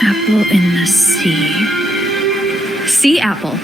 Apple in the sea. Sea apple.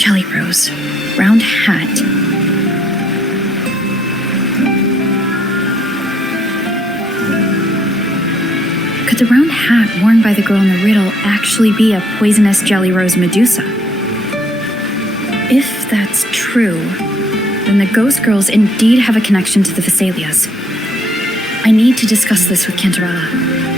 Jelly rose, round hat. Could the round hat worn by the girl in the riddle actually be a poisonous jelly rose Medusa? If that's true, then the ghost girls indeed have a connection to the Fisalias. I need to discuss this with Cantarella.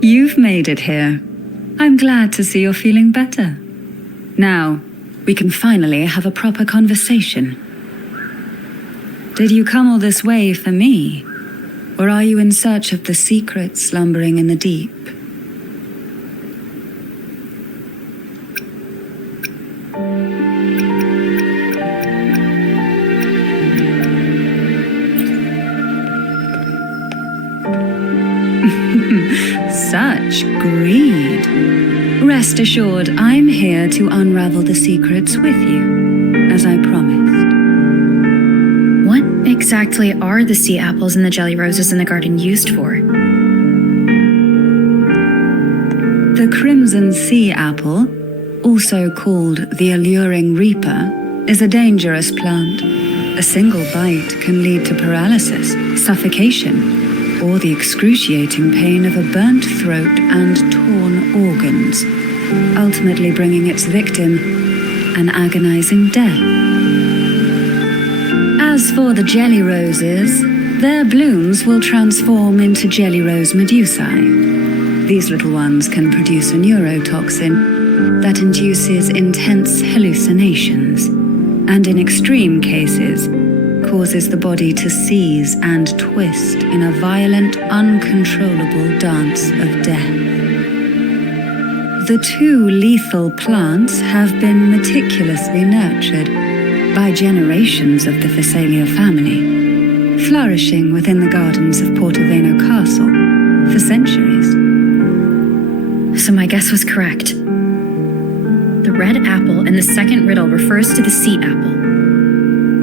You've made it here. I'm glad to see you're feeling better. Now, we can finally have a proper conversation. Did you come all this way for me? Or are you in search of the secret slumbering in the deep? Such greed. Rest assured, I'm here to unravel the secrets with you, as I promised. What exactly are the sea apples and the jelly roses in the garden used for? The crimson sea apple, also called the alluring reaper, is a dangerous plant. A single bite can lead to paralysis, suffocation, or the excruciating pain of a burnt throat and torn organs, ultimately bringing its victim an agonizing death. As for the jelly roses, their blooms will transform into jelly rose medusae. These little ones can produce a neurotoxin that induces intense hallucinations, and in extreme cases, causes the body to seize and twist in a violent, uncontrollable dance of death. The two lethal plants have been meticulously nurtured by generations of the Fisalia family, flourishing within the gardens of Portoveno Castle for centuries. So my guess was correct. The red apple in the second riddle refers to the sea apple,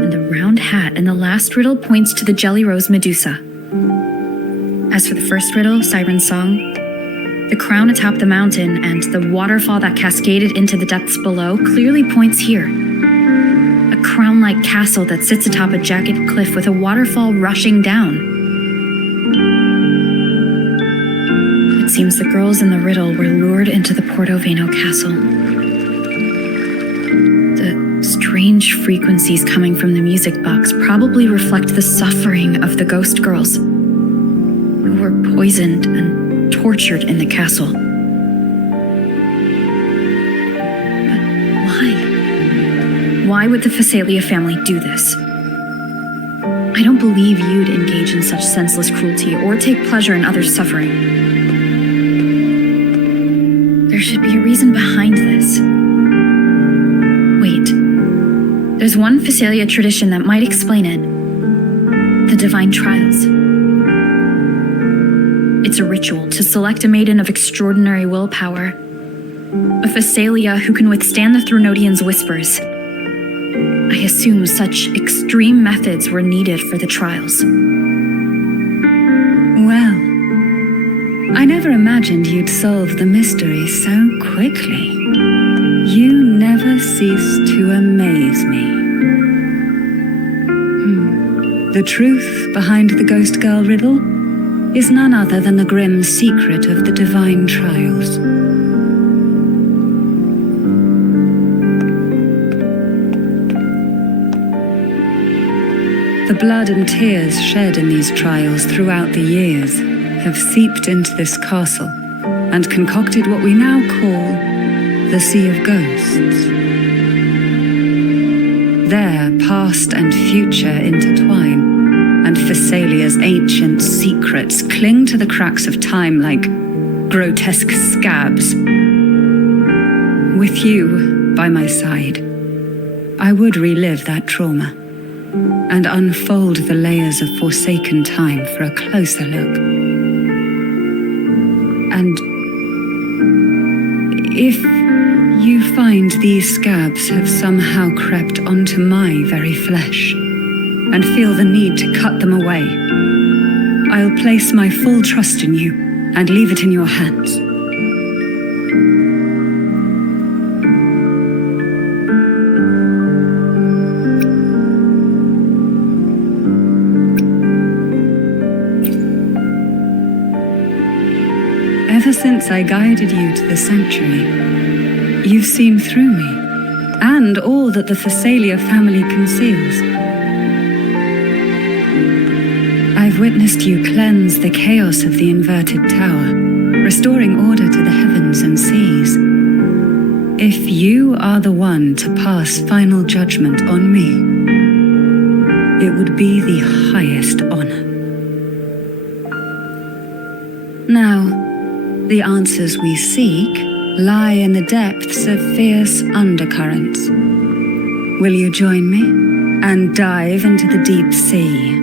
and the round hat in the last riddle points to the jelly rose medusa. As for the first riddle, Siren's Song, the crown atop the mountain and the waterfall that cascaded into the depths below clearly points here. A crown-like castle that sits atop a jagged cliff with a waterfall rushing down. It seems the girls in the riddle were lured into the Portoveno castle. The strange frequencies coming from the music box probably reflect the suffering of the ghost girls, who were poisoned and tortured in the castle. But why? Why would the Fisalia family do this? I don't believe you'd engage in such senseless cruelty or take pleasure in others' suffering. There should be a reason behind this. Wait, there's one Fisalia tradition that might explain it. The Divine Trials. It's a ritual to select a maiden of extraordinary willpower, a Fisalia who can withstand the Thronodian's whispers. I assume such extreme methods were needed for the trials. Well, I never imagined you'd solve the mystery so quickly. You never cease to amaze me. The truth behind the Ghost Girl riddle is none other than the grim secret of the Divine Trials. The blood and tears shed in these trials throughout the years have seeped into this castle and concocted what we now call the Sea of Ghosts. There, past and future intertwine, and Fisalia's ancient secrets cling to the cracks of time like grotesque scabs. With you by my side, I would relive that trauma and unfold the layers of forsaken time for a closer look. And if you find these scabs have somehow crept onto my very flesh and feel the need to cut them away, I'll place my full trust in you and leave it in your hands. Ever since I guided you to the sanctuary, you've seen through me, and all that the Fisalia family conceals. I've witnessed you cleanse the chaos of the inverted tower, restoring order to the heavens and seas. If you are the one to pass final judgment on me, it would be the highest honor. Now, the answers we seek lie in the depths of fierce undercurrents. Will you join me and dive into the deep sea?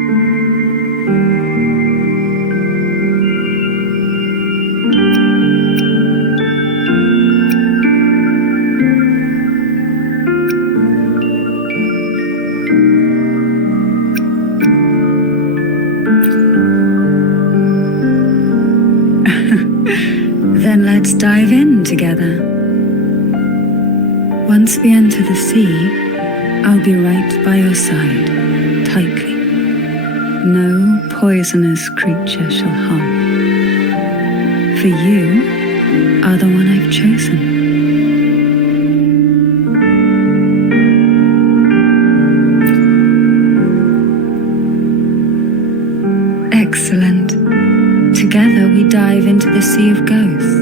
Then let's dive in together. Once we enter the sea, I'll be right by your side, tightly. No poisonous creature shall harm. For you are the one I've chosen. Excellent. Together we dive into the sea of ghosts.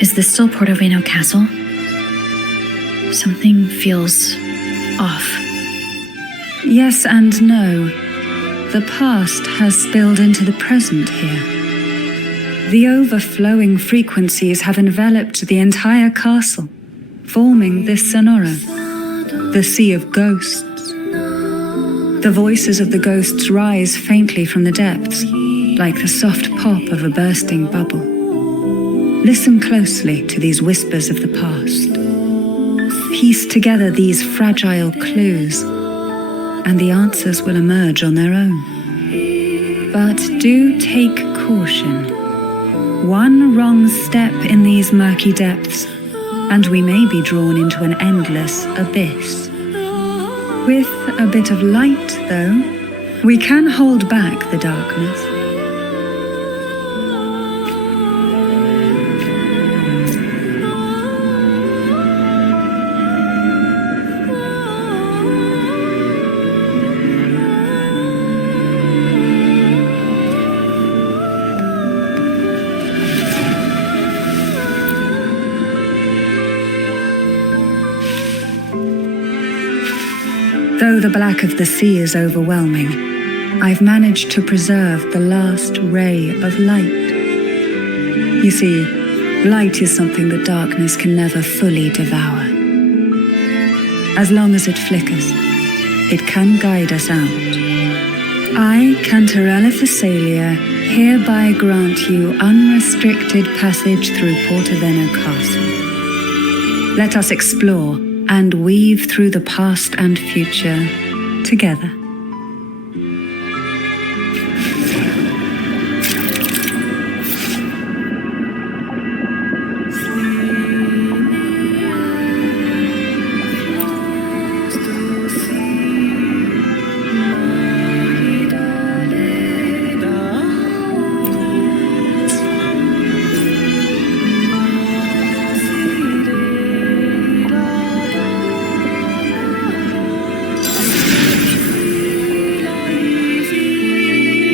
Is this still Portoveno Castle? Something feels off. Yes and no. The past has spilled into the present here. The overflowing frequencies have enveloped the entire castle, forming this sonora, the sea of ghosts. The voices of the ghosts rise faintly from the depths, like the soft pop of a bursting bubble. Listen closely to these whispers of the past. Piece together these fragile clues, and the answers will emerge on their own. But do take caution. One wrong step in these murky depths, and we may be drawn into an endless abyss. With a bit of light, though, we can hold back the darkness. Though the black of the sea is overwhelming, I've managed to preserve the last ray of light. You see, light is something that darkness can never fully devour. As long as it flickers, it can guide us out. I, Cantarella Fisalia, hereby grant you unrestricted passage through Portoveno Castle. Let us explore and weave through the past and future together.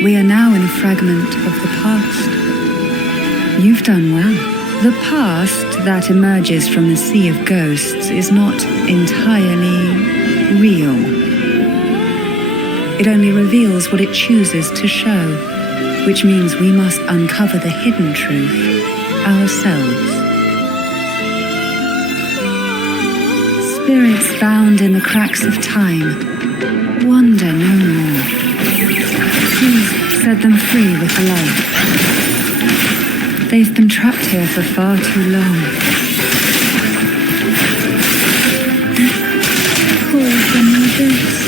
We are now in a fragment of the past. You've done well. The past that emerges from the sea of ghosts is not entirely real. It only reveals what it chooses to show, which means we must uncover the hidden truth ourselves. Spirits bound in the cracks of time, wander no more. Please set them free with the light. They've been trapped here for far too long. Call from the abyss.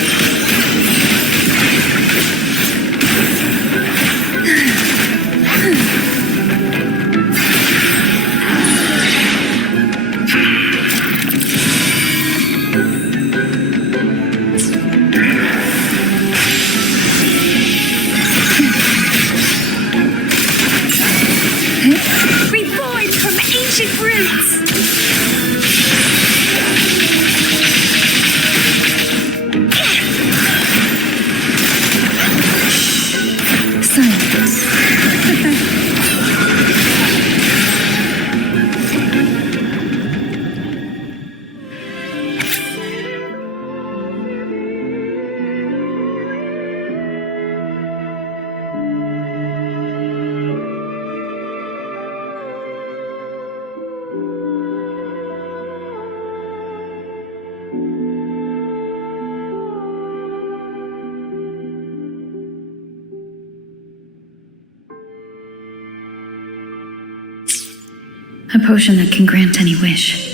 A potion that can grant any wish.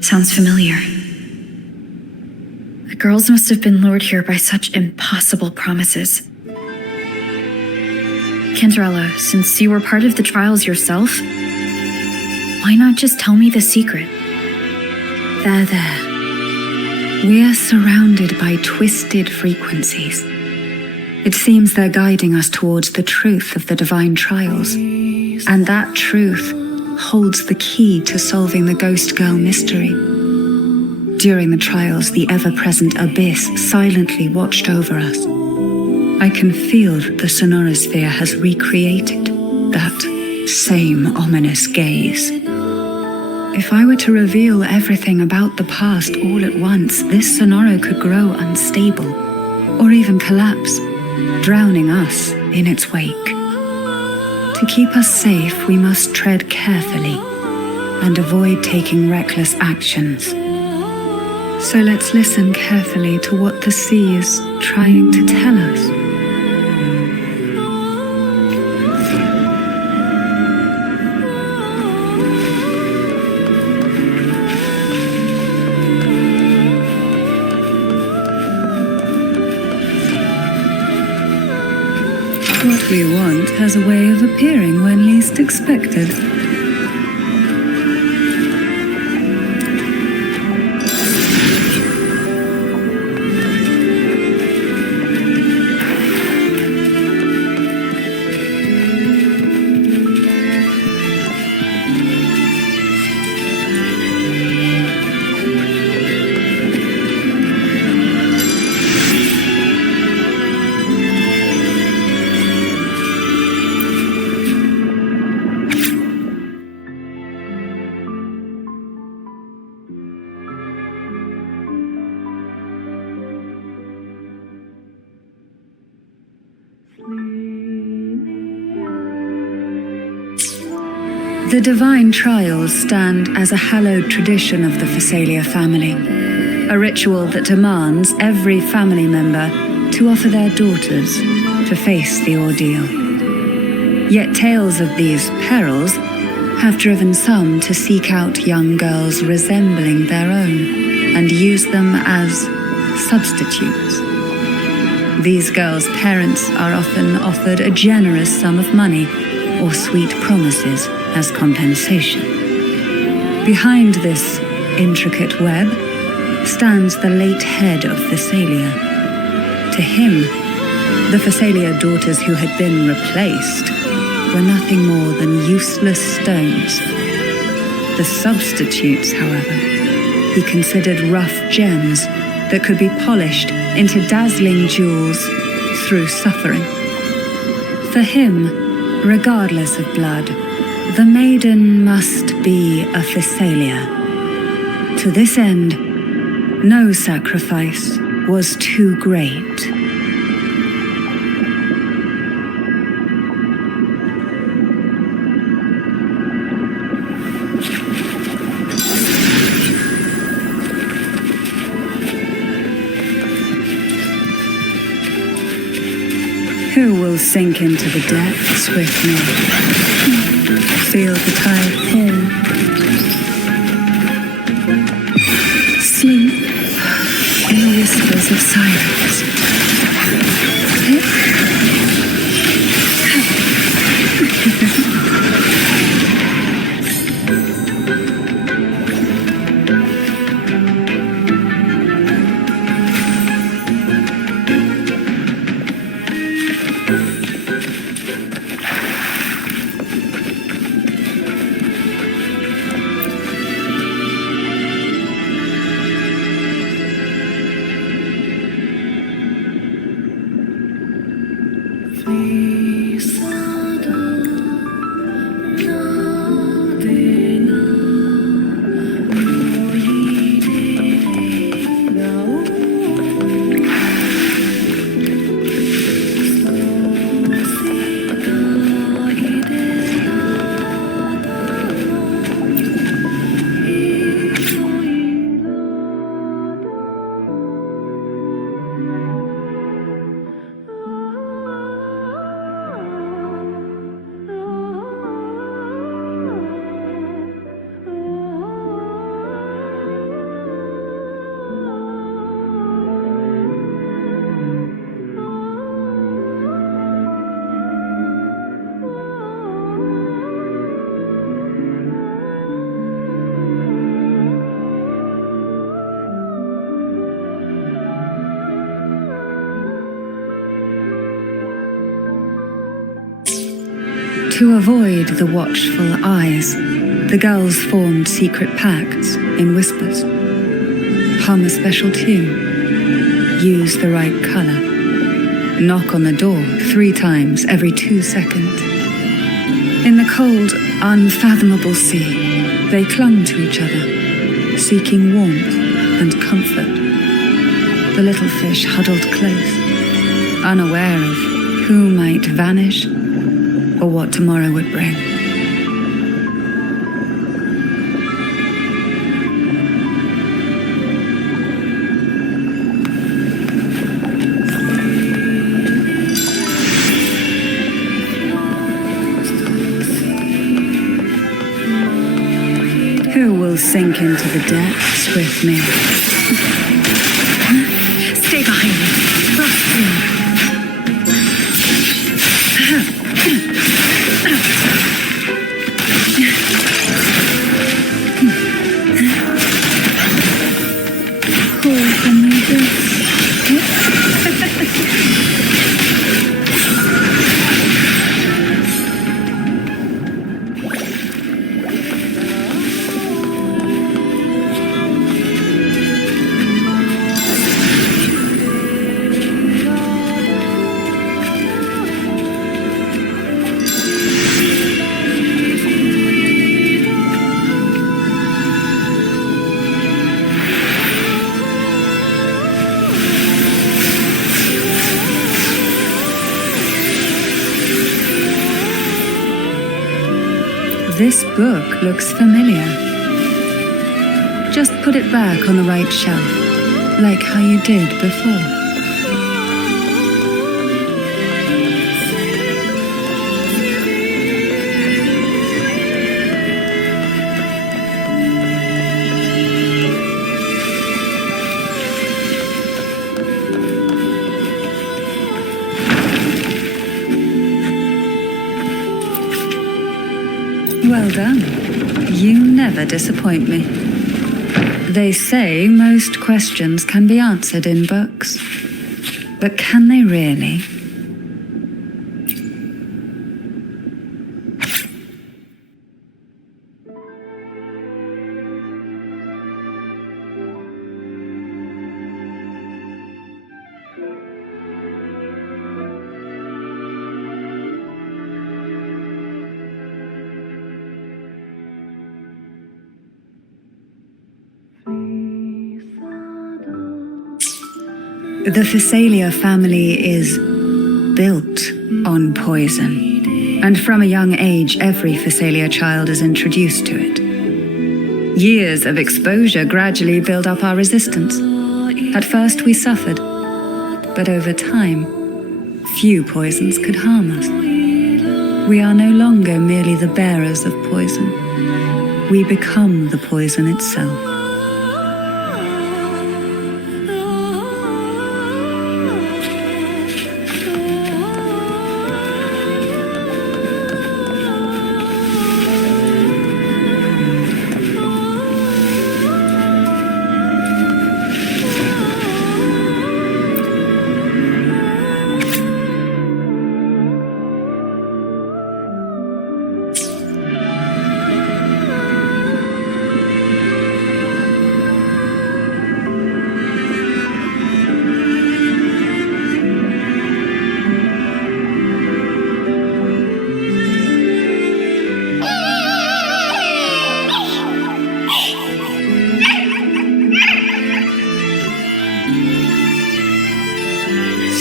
Sounds familiar. The girls must have been lured here by such impossible promises. Cantarella, since you were part of the trials yourself, why not just tell me the secret? There. We are surrounded by twisted frequencies. It seems they're guiding us towards the truth of the divine trials, and that truth holds the key to solving the Ghost Girl mystery. During the trials, the ever-present abyss silently watched over us. I can feel that the sonorosphere has recreated that same ominous gaze. If I were to reveal everything about the past all at once, this sonoro could grow unstable, or even collapse, drowning us in its wake. To keep us safe, we must tread carefully and avoid taking reckless actions. So let's listen carefully to what the sea is trying to tell us. What we want has a way of appearing when least expected. The divine trials stand as a hallowed tradition of the Fisalia family, a ritual that demands every family member to offer their daughters to face the ordeal. Yet tales of these perils have driven some to seek out young girls resembling their own and use them as substitutes. These girls' parents are often offered a generous sum of money or sweet promises as compensation. Behind this intricate web stands the late head of Fisalia. To him, the Fisalia daughters who had been replaced were nothing more than useless stones. The substitutes, however, he considered rough gems that could be polished into dazzling jewels through suffering. For him, regardless of blood, the maiden must be a Fisalia. To this end, no sacrifice was too great. Who will sink into the depths with me? Feel the tide pull. Sleep in the whispers of silence. To avoid the watchful eyes, the girls formed secret pacts in whispers. Hum a special tune. Use the right color. Knock on the door 3 times every 2 seconds. In the cold, unfathomable sea, they clung to each other, seeking warmth and comfort. The little fish huddled close, unaware of who might vanish or what tomorrow would bring. Who will sink into the depths with me? Stay behind me. Call for me this. This book looks familiar. Just put it back on the right shelf, like how you did before. Well done. You never disappoint me. They say most questions can be answered in books. But can they really? The Fisalia family is built on poison, and from a young age every Fisalia child is introduced to it. Years of exposure gradually build up our resistance. At first we suffered, but over time, few poisons could harm us. We are no longer merely the bearers of poison. We become the poison itself.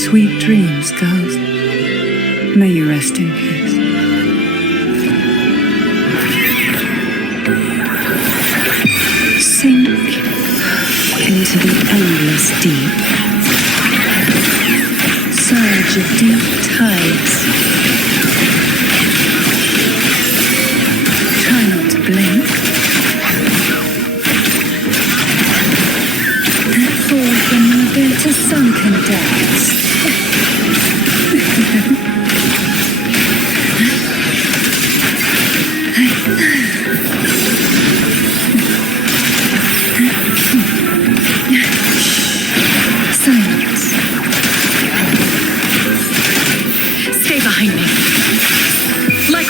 Sweet dreams, girls. May you rest in peace. Sink into the endless deep. Surge of deep tides. Try not to blink. Fall from the bitter sunken depths. Silence. Stay behind me. Like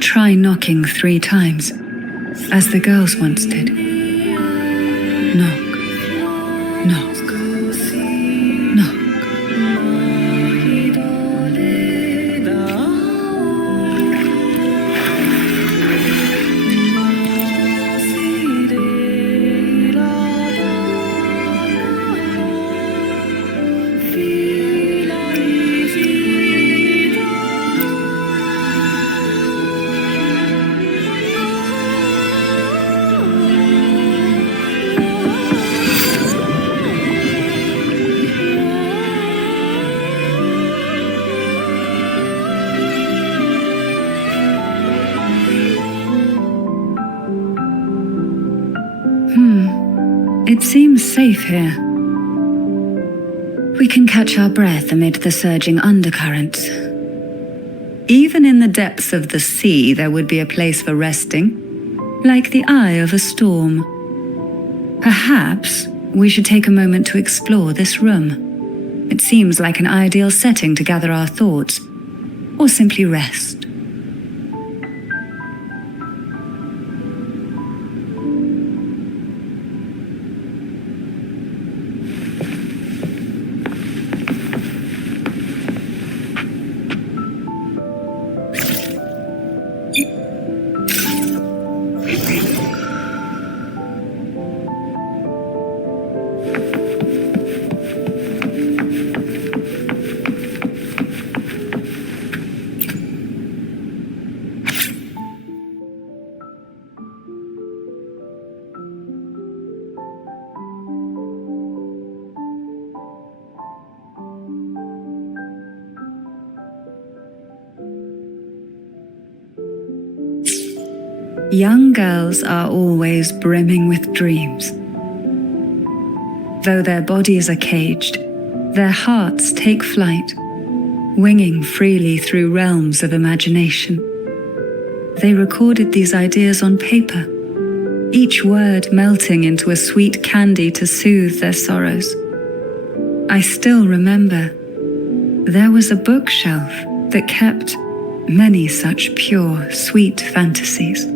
try knocking 3 times, as the girls once did? Knock, knock, knock. It seems safe here. We can catch our breath amid the surging undercurrents. Even in the depths of the sea, there would be a place for resting, like the eye of a storm. Perhaps we should take a moment to explore this room. It seems like an ideal setting to gather our thoughts, or simply rest. Young girls are always brimming with dreams. Though their bodies are caged, their hearts take flight, winging freely through realms of imagination. They recorded these ideas on paper, each word melting into a sweet candy to soothe their sorrows. I still remember there was a bookshelf that kept many such pure, sweet fantasies.